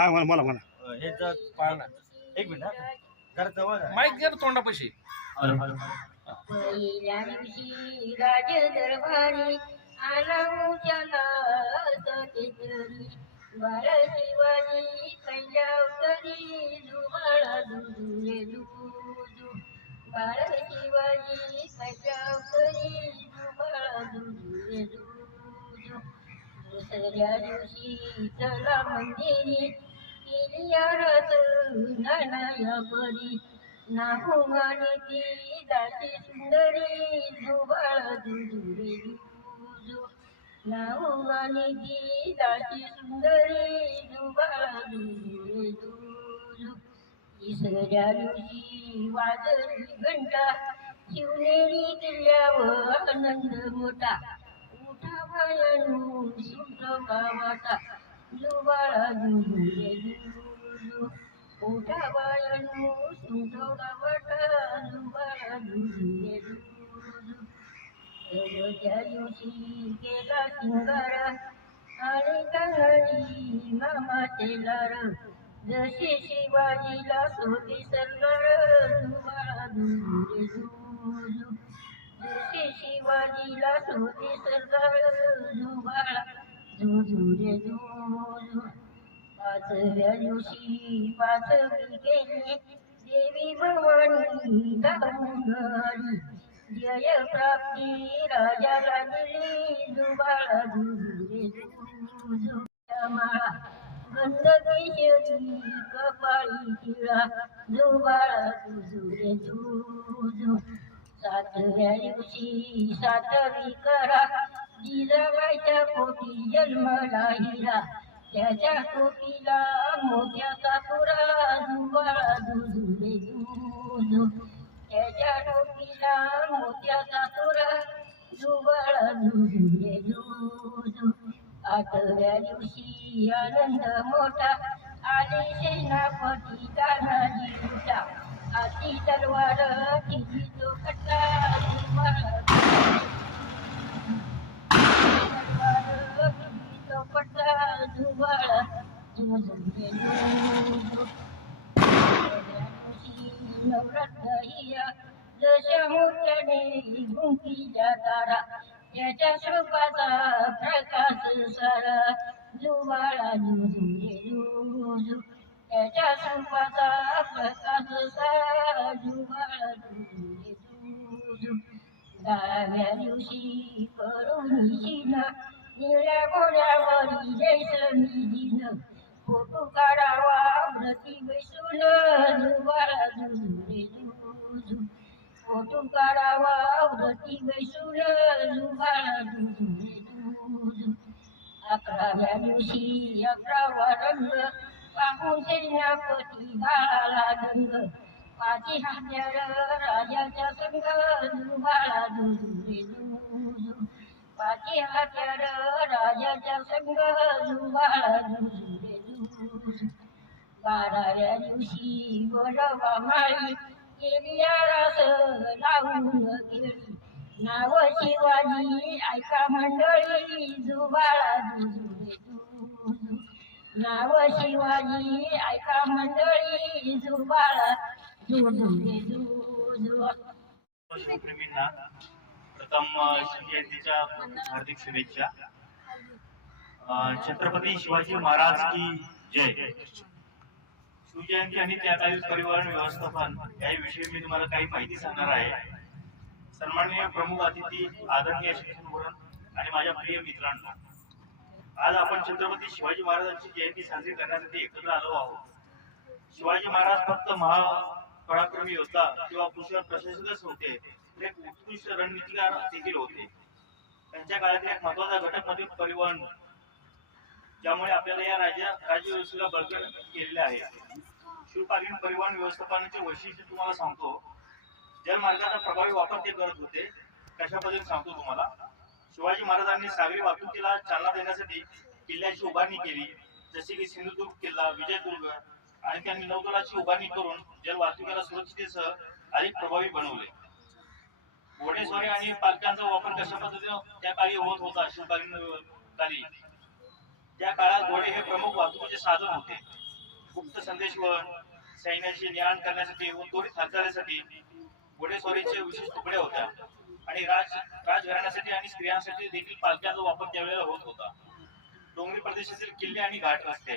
हा मला मला हे जग पाळणार एक मिनिट हा. जरा जवळ जा. माईक घ्या ना तोंडापाशी हॅलो, राज दरबारी बाळ शिवाजी दुबाळा बाळ शिवाजी दुबाळा दुसऱ्या दिवशी चला मंदिरी केली आरत नाना परी नाहुमानी ती दासी सुंदरी दुबाळ दुधुरे दुधू नाहुमानी ती दासी सुंदरी दुबाळ दुधुरे दुधू तिसऱ्या दिवशी वाजली घंटा शिवनेरी किल्ल्यावर आनंद मोठा. उठा भयानू सुट गावाटा दुबाळा दुधुरे दुधू उठा बाळनू सुंठवला वाटा दुबाळा दुधुरे दुधू त्या दिवशी केला शिंगार आणि कहाणी मामा तेलार पाचव्या दिवशी पाचवी केली देवी भवानी गाऊन जय प्राप्ती राजाला दिली दुबाळा दुधुरे दुधू माळा गंधकेशरी कपाळी तिळा दुबाळा दुजुरे दुधू सातव्या दिवशी सातवी करा. जिजाबाईच्या पोटी जन्मला हिरा त्याच्या टोपीला मोठ्याचा तुरा दुबाळा दुधुरे दुधू त्याच्या टोपीला मोठ्याचा तुरा दुबाळा दुधुरे दुधू आठव्या दिवशी आनंद मोठा आले सेनापती तानाजी मोठा हाती तलवार तिची तो कट्टा दुबाळा त्याच्या स्वरूपाचा प्रकाश सारा जुवाळा जुजुरे जुजू त्याच्या स्वरूपाचा प्रकाश सारा जुवाळा जुजुरे जुजू दहाव्या दिवशी करून शिना निळ्या घोड्यावरी जैसमी दिन फोटो काढावा व्रती बैसून जुबाळा जुजुरे जुजू फोटो काढावा व्रती बैसून जुबाळा जुजुरे जुजू अकराव्या दिवशी अकरावा रंग पाहून सेनापती घाला गंग पाची हात्यार राजाच्या संग दुबाळा दुधुरे दुधू पाची राजाच्या संग बाराव्या दिवशी वडवा माळी केल्या आरास लावून नाव शिवाजी ऐका मंडळी जुबाळा दुधुरे नाव शिवाजी ऐका मंडळी जुबाळा दुधुरे दुधू शिवप्रेमींना शिवजयंतीच्या हार्दिक शुभेच्छा. छत्रपती शिवाजी महाराज की जय. शिवजयंती आणि त्याकाळी परिवहन व्यवस्थापन याविषयी मी तुम्हाला काही माहिती सांगणार आहे. सन्माननीय प्रमुख अतिथी आदरणीय शिक्षण आणि माझ्या प्रिय मित्रांना आज आपण छत्रपती शिवाजी महाराजांची जयंती साजरी करण्यासाठी एकत्र आलो आहोत. शिवाजी महाराज फक्त महा पराक्रमी होता किंवा कुशल प्रशासकच होते. एक उत्कृष्ट रणनीतिकार देखील होते. त्यांच्या काळातील एक महत्त्वाचा घटक म्हणजे परिवहन. ज्यामुळे आपल्याला या राज्य राज्यव्यवस्थेला बळकट केलेले आहे. शिवकालीन परिवहन व्यवस्थापनाचे वैशिष्ट्य तुम्हाला सांगतो. जलमार्गाचा प्रभावी वापर ते करत होते कशा पद्धतीने सांगतो तुम्हाला. शिवाजी महाराजांनी सागरी वाहतुकीला चालना देण्यासाठी किल्ल्याची उभारणी केली. जसे की सिंधुदुर्ग किल्ला विजयदुर्ग आणि त्यांनी नौदलाची उभारणी करून जल वाहतुकीला सुरक्षिततेसह अधिक प्रभावी बनवले. घोडेस्वारी आणि पालख्यांचा वापर कशा पद्धतीनं त्या काळी होत होता शिवकालीन काळी त्या काळात घोडे हे प्रमुख वाहतुकीचे साधन होते. गुप्त संदेश व सैन्याची ज्ञान करण्यासाठी व त्वरित हालचालीसाठी घोडेस्वारीचे विशेष तुकडे होत्या. आणि राज राजघराण्यासाठी आणि स्त्रियांसाठी देखील पालख्यांचा वापर त्यावेळेला होत होता. डोंगरी प्रदेशातील किल्ले आणि घाट रस्ते.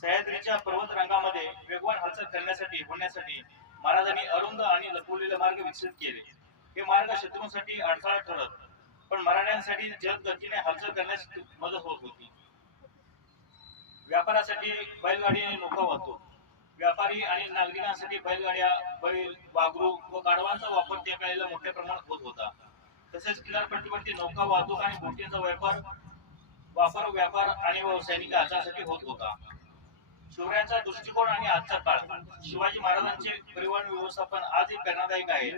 सह्याद्रीच्या पर्वत रंगामध्ये वेगवान हालचाल करण्यासाठी होण्यासाठी महाराजांनी अरुंद आणि लपवलेले मार्ग विकसित केले. हे मार्ग शत्रूंसाठी अडथळा ठरत पण मराठ्यांसाठी जलद गतीने हालचाल करण्यास मदत होत होती. व्यापारासाठी बैलगाडीने आणि वाहतो. व्यापारी आणि नागरिकांसाठी बैलगाड्या बैल वागरू व गाढवांचा वापर त्या काळेला मोठ्या प्रमाणात होत होता. तसेच किनारपट्टीवरती नौका वाहतूक आणि बोटींचा व्यापार वापर व्यापार आणि सैनिक हालचालीसाठी होत होता. शिवरायांचा दृष्टिकोन आणि आजचा काळ. शिवाजी महाराजांचे परिवहन व्यवस्थापन आजही प्रेरणादायक आहे.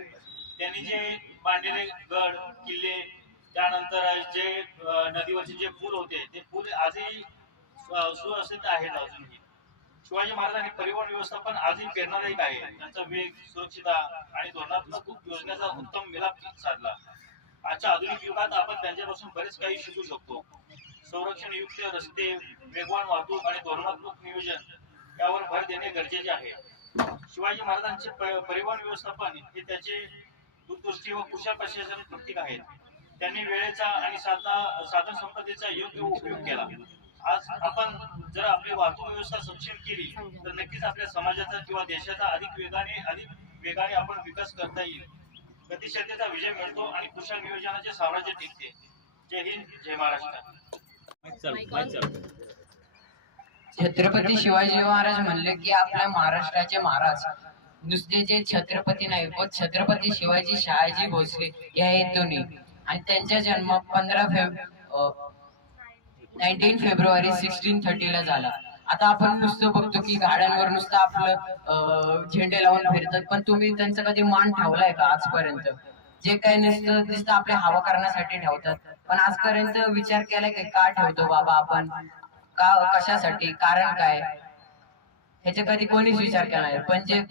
त्यांनी जे बांधलेले गड किल्ले त्यानंतर जे नदीवरचे जे पूल होते ते पूल आजही अं, सुव्यवस्थित आहेत अजूनही. शिवाजी महाराजांनी परिवहन व्यवस्था पण आजही प्रेरणादायक आहे. त्यांचा वेग सुरक्षिता आणि धोरणात्मक योजनेचा उत्तम मिलाप साधला. आजच्या आधुनिक युगात आपण त्यांच्यापासून बरेच काही शिकू शकतो. संरक्षण युक्त रस्ते वेगवान वाहतूक आणि धोरणात्मक नियोजन यावर भर देणे गरजेचे आहे. शिवाजी महाराजांचे परिवहन व्यवस्थापन हे त्याचे दूरदृष्टी व कुशल प्रशासन प्रतीक आहेत. त्यांनी वेळेचा आणि साधना साधन संपत्तीचा योग्य उपयोग केला. आज आपण जर आपली वाहतूक व्यवस्था सक्षम केली तर नक्कीच आपल्या समाजाचा किंवा देशाचा अधिक वेगाने अधिक वेगाने आपण विकास करता येईल. गतिशीलतेचा विजय मिळतो आणि कुशल नियोजनाचे साम्राज्य टिकते. जय हिंद जय महाराष्ट्र. छत्रपती शिवाजी महाराज म्हणले की आपल्या महाराष्ट्राचे महाराज. नुसते जे छत्रपती नाही पण छत्रपती शिवाजी शहाजी भोसले या हेतूने. आणि त्यांचा जन्म पंधरा फेब नाईन्टीन फेब्रुवारी सिक्स्टीन थर्टी ला झाला. आता आपण नुसतं बघतो की गाड्यांवर नुसतं आपलं झेंडे लावून फिरतात पण तुम्ही त्यांचा कधी मान ठेवलाय का आजपर्यंत? जे काही नुसतं दिसतं आपल्या हवा करण्यासाठी ठेवतात. पण आजपर्यंत विचार केलाय की का ठेवतो बाबा आपण? का कशासाठी? कारण काय? ह्याचे कधी कोणीच विचार केला नाही. पण जे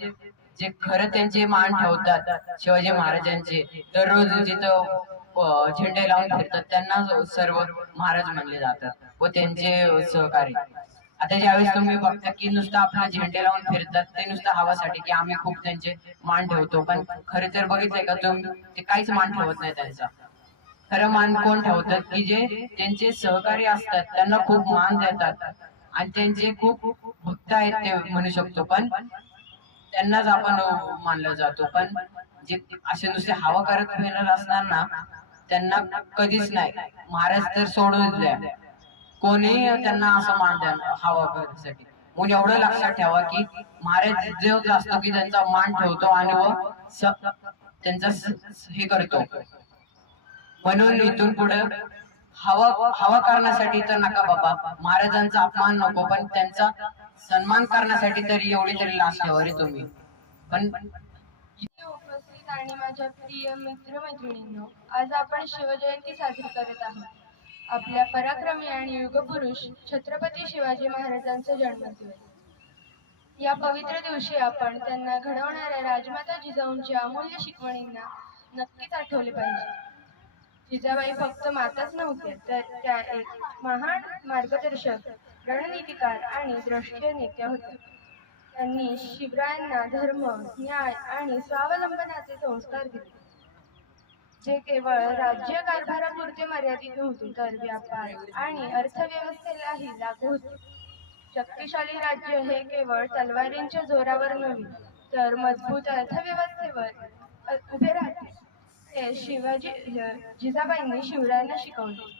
जे खरं त्यांचे मान ठेवतात शिवाजी महाराजांचे दररोज जिथं झेंडे लावून फिरतात त्यांना सर्व महाराज मानले जातात व त्यांचे सहकारी. आता ज्यावेळेस तुम्ही बघता की नुसतं आपला झेंडे लावून फिरतात ते नुसतं हवासाठी की आम्ही खूप त्यांचे मान ठेवतो पण खरं तर बघितलंय का तुम्ही? ते काहीच मान ठेवत नाही त्यांचा. खरं मान कोण ठेवतात की जे त्यांचे सहकारी असतात त्यांना खूप मान देतात आणि त्यांचे खूप भक्त आहेत ते म्हणू शकतो पण त्यांनाच आपण मानलं जातो. पण जे असे नुसते हवा करत फिरत असणार ना त्यांना कधीच नाही. महाराज तर सोडून द्या. कोणी त्यांना असं मान द्या हवा करण्यासाठी म्हणून एवढं लक्षात ठेवा की महाराज जो असतो की त्यांचा मान ठेवतो आणि व त्यांचा हे करतो. म्हणून इथून पुढे हवा हवा करण्यासाठी तर नका बाबा. महाराजांचा अपमान नको पण त्यांचा सन्मान करण्यासाठी तरी एवढी तरी लाच ठेवा रे तुम्ही. पण उपस्थित आणि माझ्या प्रिय मित्र मैत्रिणींनो आज आपण शिवजयंती साजरी करत आहोत. आपल्या पराक्रमी आणि युगपुरुष छत्रपती शिवाजी महाराजांचा जन्मदिवस या पवित्र दिवशी आपण त्यांना घडवणाऱ्या राजमाता जिजाऊंच्या अमूल्य शिकवणींना नक्कीच आठवले पाहिजे. जिजाबाई फक्त माताच नव्हत्या तर त्या एक महान मार्गदर्शक रणनीतिकार आणि द्रष्टीय नेत्या होत्या त्यांनी शिवरायांना धर्म न्याय आणि स्वावलंबनाचे संस्कार दिले. जे केवळ राज्य कारभारापुरते मर्यादित नव्हते तर व्यापार आणि अर्थव्यवस्थेलाही लागू होते. शक्तिशाली राज्य हे केवळ तलवारींच्या जोरावर नव्हे तर मजबूत अर्थव्यवस्थेवर उभे राहते. हे शिवाजी जिजाबाईंनी शिवरायांना शिकवले.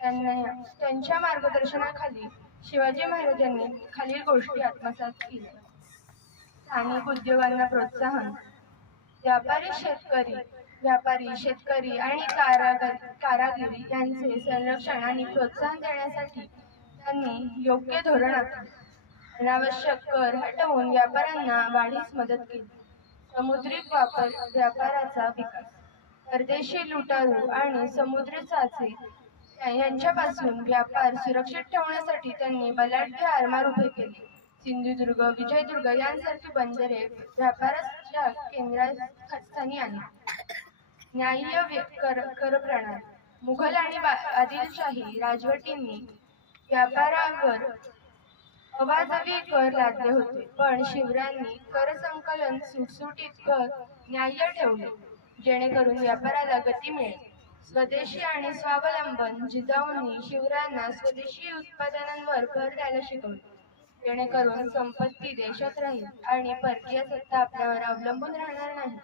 त्यांना त्यांच्या मार्गदर्शनाखाली शिवाजी महाराजांनी खालील गोष्टी आत्मसात केल्या. स्थानिक उद्योगांना प्रोत्साहन व्यापारी शेतकरी व्यापारी शेतकरी आणि कारागर कारागिरी यांचे संरक्षण आणि प्रोत्साहन देण्यासाठी त्यांनी योग्य धोरण आखले. अनावश्यक कर हटवून व्यापाऱ्यांना वाढीस मदत केली. समुद्री वापर व्यापाराचा विकास परदेशी लुटारू आणि समुद्र चाचे यांच्यापासून व्यापार सुरक्षित ठेवण्यासाठी त्यांनी बलाढ्य आरमार उभे केले. सिंधुदुर्ग विजयदुर्ग यांसारखी बंदरे व्यापाराच्या केंद्रस्थानी आली. न्याय्य व्य- कर कर प्रणाली मुघल आणि आदिलशाही राजवटींनी व्यापारावर अवाजवी कर लादले होते पण शिवरायांनी कर संकलन सुटसुटीत कर न्याय्य ठेवले जेणेकरून व्यापाराला गती मिळेल. स्वदेशी आणि स्वावलंबन जिजाऊंनी शिवरायांना स्वदेशी उत्पादनांवर भर द्यायला शिकवले. जेणेकरून संपत्ती देशात राहील आणि परकीय सत्ता आपल्यावर अवलंबून राहणार नाही.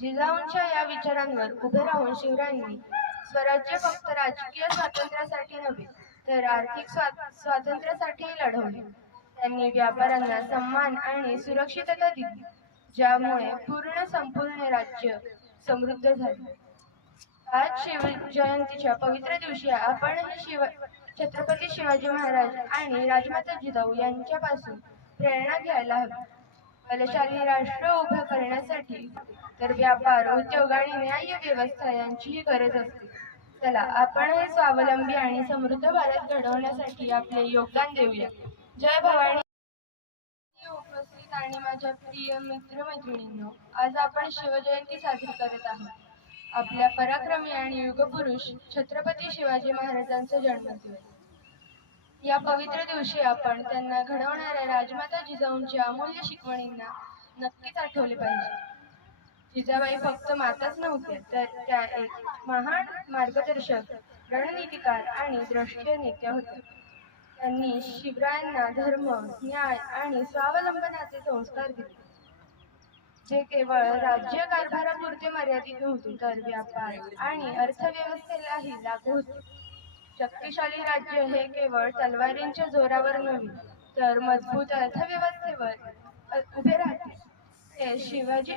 जिजाऊंच्या या विचारांवर उभे राहून शिवरायांनी स्वराज्य फक्त राजकीय स्वातंत्र्यासाठी नव्हे तर आर्थिक स्वा- स्वातंत्र्यासाठीही लढवले. त्यांनी व्यापाऱ्यांना सन्मान आणि सुरक्षितता दिली ज्यामुळे पूर्ण संपूर्ण राज्य समृद्ध झाले. आज शिव जयंतीच्या पवित्र दिवशी आपणही शिव छत्रपती शिवाजी महाराज आणि राजमाता जिजाऊ यांच्यापासून प्रेरणा घ्यायला हवी. बलशाली राष्ट्र उभं करण्यासाठी तर व्यापार उद्योग आणि न्याय व्यवस्था यांचीही गरज असते. चला आपण हे स्वावलंबी आणि समृद्ध भारत घडवण्यासाठी आपले योगदान देऊया. जय भवानी. उपस्थित आणि माझ्या प्रिय मित्रमैत्रिणींनो आज आपण शिवजयंती साजरी करत आहोत. आपल्या पराक्रमी आणि युगपुरुष छत्रपती शिवाजी महाराजांचा जन्मदिवस. या पवित्र दिवशी आपण त्यांना घडवणाऱ्या राजमाता जिजाऊंच्या अमूल्य शिकवणींना नक्कीच आठवले पाहिजे. जिजाबाई फक्त माताच नव्हत्या तर त्या एक महान मार्गदर्शक रणनीतिकार आणि द्रष्टीय नेत्या होत्या. त्यांनी शिवरायांना धर्म न्याय आणि स्वावलंबनाचे संस्कार दिले. जे केवळ राज्य कारभारापुरते मर्यादित नव्हते तर व्यापार आणि अर्थव्यवस्थेलाही लागू होते. शक्तिशाली राज्य हे केवळ तलवारींच्या जोरावर नव्हे तर मजबूत अर्थव्यवस्थेवर उभे राहते. हे शिवाजी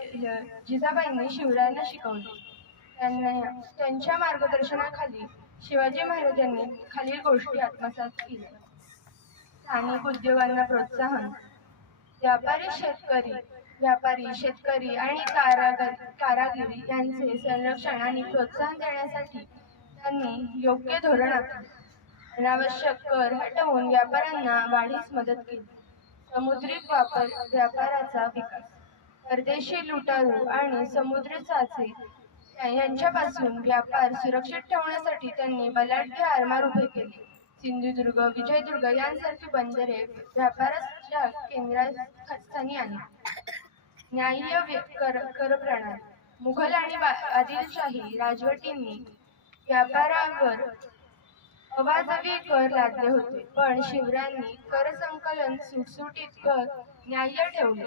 जिजाबाईंनी शिवरायांना शिकवले. त्यांना त्यांच्या मार्गदर्शनाखाली शिवाजी महाराजांनी खालील गोष्टी आत्मसात केल्या. स्थानिक उद्योगांना प्रोत्साहन व्यापारी शेतकरी व्यापारी शेतकरी आणि कारागर कारागिरी यांचे संरक्षण आणि प्रोत्साहन देण्यासाठी त्यांनी योग्य धोरण अनावश्यक कर हटवून व्यापाऱ्यांना वाढीस मदत केली. समुद्रिक वापर व्यापाराचा विकास. परदेशी लुटारू आणि समुद्री चाचे यांच्यापासून व्यापार सुरक्षित ठेवण्यासाठी त्यांनी बलाढ्य आरमार उभे केले. सिंधुदुर्ग विजयदुर्ग यांसारखी बंदरे व्यापाराच्या केंद्रस्थानी आली. न्याय्य व्य- कर कर प्रणाली मुघल आणि आदिलशाही राजवटींनी व्यापारावर अवाजवी कर लादले होते पण शिवरायांनी कर संकलन सुटसुटीत कर न्याय्य ठेवले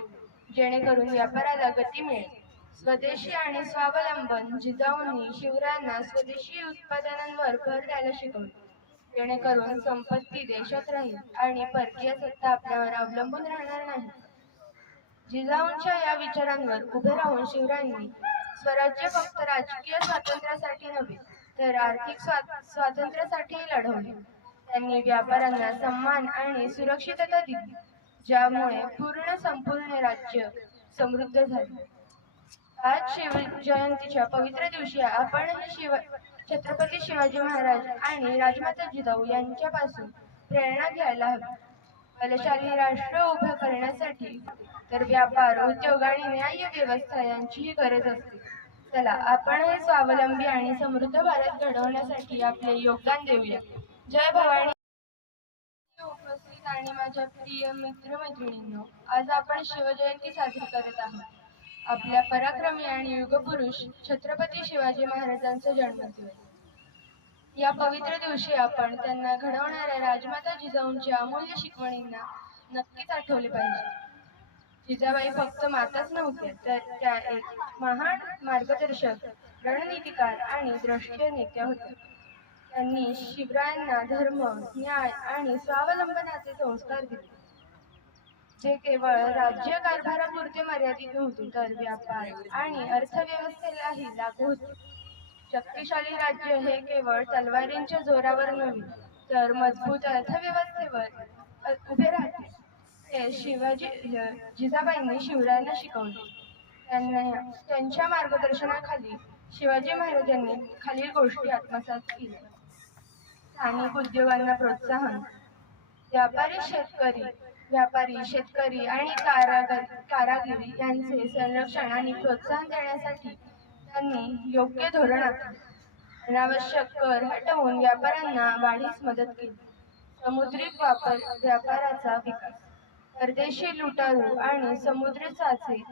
जेणेकरून व्यापाराला गती मिळेल. स्वदेशी आणि स्वावलंबन जिजाऊंनी शिवरायांना स्वदेशी उत्पादनांवर भर द्यायला शिकवले जेणेकरून संपत्ती देशात राहील आणि परकीय सत्ता आपल्यावर अवलंबून राहणार नाही. जिजाऊंच्या या विचारांवर उभे राहून शिवरायांनी स्वराज्य फक्त राजकीय स्वातंत्र्यासाठी नव्हे तर आर्थिक स्वातंत्र्यासाठीही लढवले. त्यांनी व्यापाऱ्यांना सन्मान आणि सुरक्षितता दिली ज्यामुळे पूर्ण संपूर्ण राज्य समृद्ध झाले. आज शिव जयंतीच्या पवित्र दिवशी आपणही शिव छत्रपती शिवाजी महाराज आणि राजमाता जिजाऊ यांच्यापासून प्रेरणा घ्यायला हवी. बलशाली राष्ट्र उभं करण्यासाठी तर व्यापार उद्योग आणि न्याय व्यवस्था यांचीही गरज असते. चला आपण हे स्वावलंबी आणि समृद्ध भारत घडवण्यासाठी आपले योगदान देऊया. जय भवानी. उपस्थित आणि माझ्या प्रिय मित्रमैत्रिणींनो आज आपण शिवजयंती साजरी करत आहोत. आपल्या पराक्रमी आणि युगपुरुष छत्रपती शिवाजी महाराजांचा जन्मदिवस. या पवित्र दिवशी आपण त्यांना घडवणाऱ्या राजमाता जिजाऊंच्या अमूल्य शिकवणींना नक्कीच आठवले पाहिजे. जिजाबाई फक्त माताच नव्हत्या तर त्या एक महान मार्गदर्शक रणनीतिकार आणि द्रष्टीय नेत्या होत्या. त्यांनी शिवरायांना धर्म न्याय आणि स्वावलंबनाचे संस्कार दिले. जे केवळ राज्य कारभारापुरते मर्यादित नव्हते तर व्यापार आणि अर्थव्यवस्थेलाही लागू होते. शक्तिशाली राज्य हे केवळ तलवारींच्या जोरावर नव्हे तर मजबूत अर्थव्यवस्थेवर उभे राहते. हे शिवाजी जिजाबाईंनी शिवरायांना शिकवले. त्यांना त्यांच्या मार्गदर्शनाखाली शिवाजी महाराजांनी खालील गोष्टी आत्मसात केल्या. स्थानिक उद्योगांना प्रोत्साहन व्यापारी शेतकरी व्यापारी शेतकरी आणि कारागर कारागिरी यांचे संरक्षण आणि प्रोत्साहन देण्यासाठी त्यांनी योग्य धोरण आखले अनावश्यक कर हटवून व्यापाऱ्यांना वाढीस मदत केली. समुद्रिक वापर व्यापाराचा विकास परदेशी लुटारू आणि समुद्र चाचे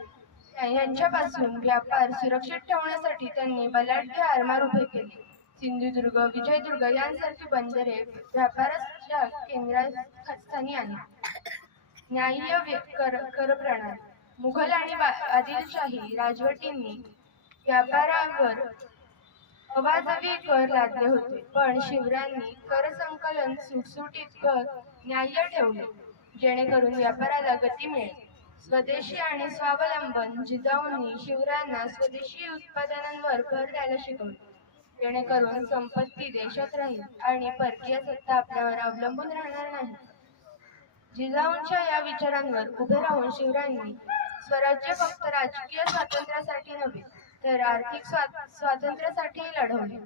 यांच्यापासून व्यापार सुरक्षित ठेवण्यासाठी त्यांनी बलाढ्य आरमार उभे केले. सिंधुदुर्ग विजयदुर्ग यांसारखी बंदरे व्यापाराच्या केंद्रस्थानी आली. न्याय्य व्य- कर कर प्रणाली. मुघल आणि आदिलशाही राजवटींनी व्यापारावर अवाजवी कर लादले होते. पण शिवरायांनी कर संकलन सुटसुटीत कर न्याय्य ठेवले जेणेकरून व्यापाराला गती मिळेल. स्वदेशी आणि स्वावलंबन जिजाऊंनी शिवरायांना स्वदेशी उत्पादनांवर भर द्यायला शिकवले जेणेकरून संपत्ती देशात राहील आणि परकीय सत्ता आपल्यावर अवलंबून राहणार नाही. जिजाऊंच्या या विचारांवर उभे राहून शिवरायांनी स्वराज्य फक्त राजकीय स्वातंत्र्यासाठी नव्हे तर आर्थिक स्वात स्वातंत्र्यासाठीही लढवले.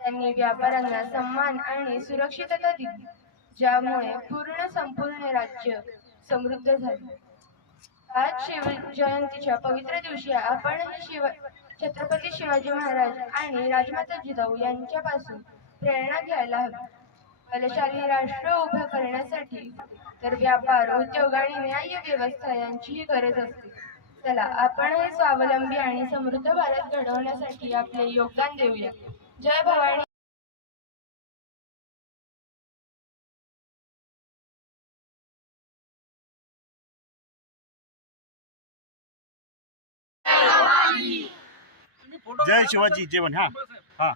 त्यांनी व्यापाऱ्यांना सन्मान आणि सुरक्षितता दिली ज्यामुळे पूर्ण संपूर्ण राज्य समृद्ध झाले. आज शिव जयंतीच्या पवित्र दिवशी आपण शिव छत्रपती शिवाजी महाराज आणि राजमाता जिजाऊ यांच्यापासून प्रेरणा घ्यायला हवी. बलशाली राष्ट्र उभं करण्यासाठी तर व्यापार उद्योग आणि न्याय व्यवस्था यांचीही गरज असते. चला आपण हे स्वावलंबी आणि समृद्ध भारत घडवण्यासाठी आपले योगदान देऊया. जय भवानी. जय शिवाजी जेवण हा हा.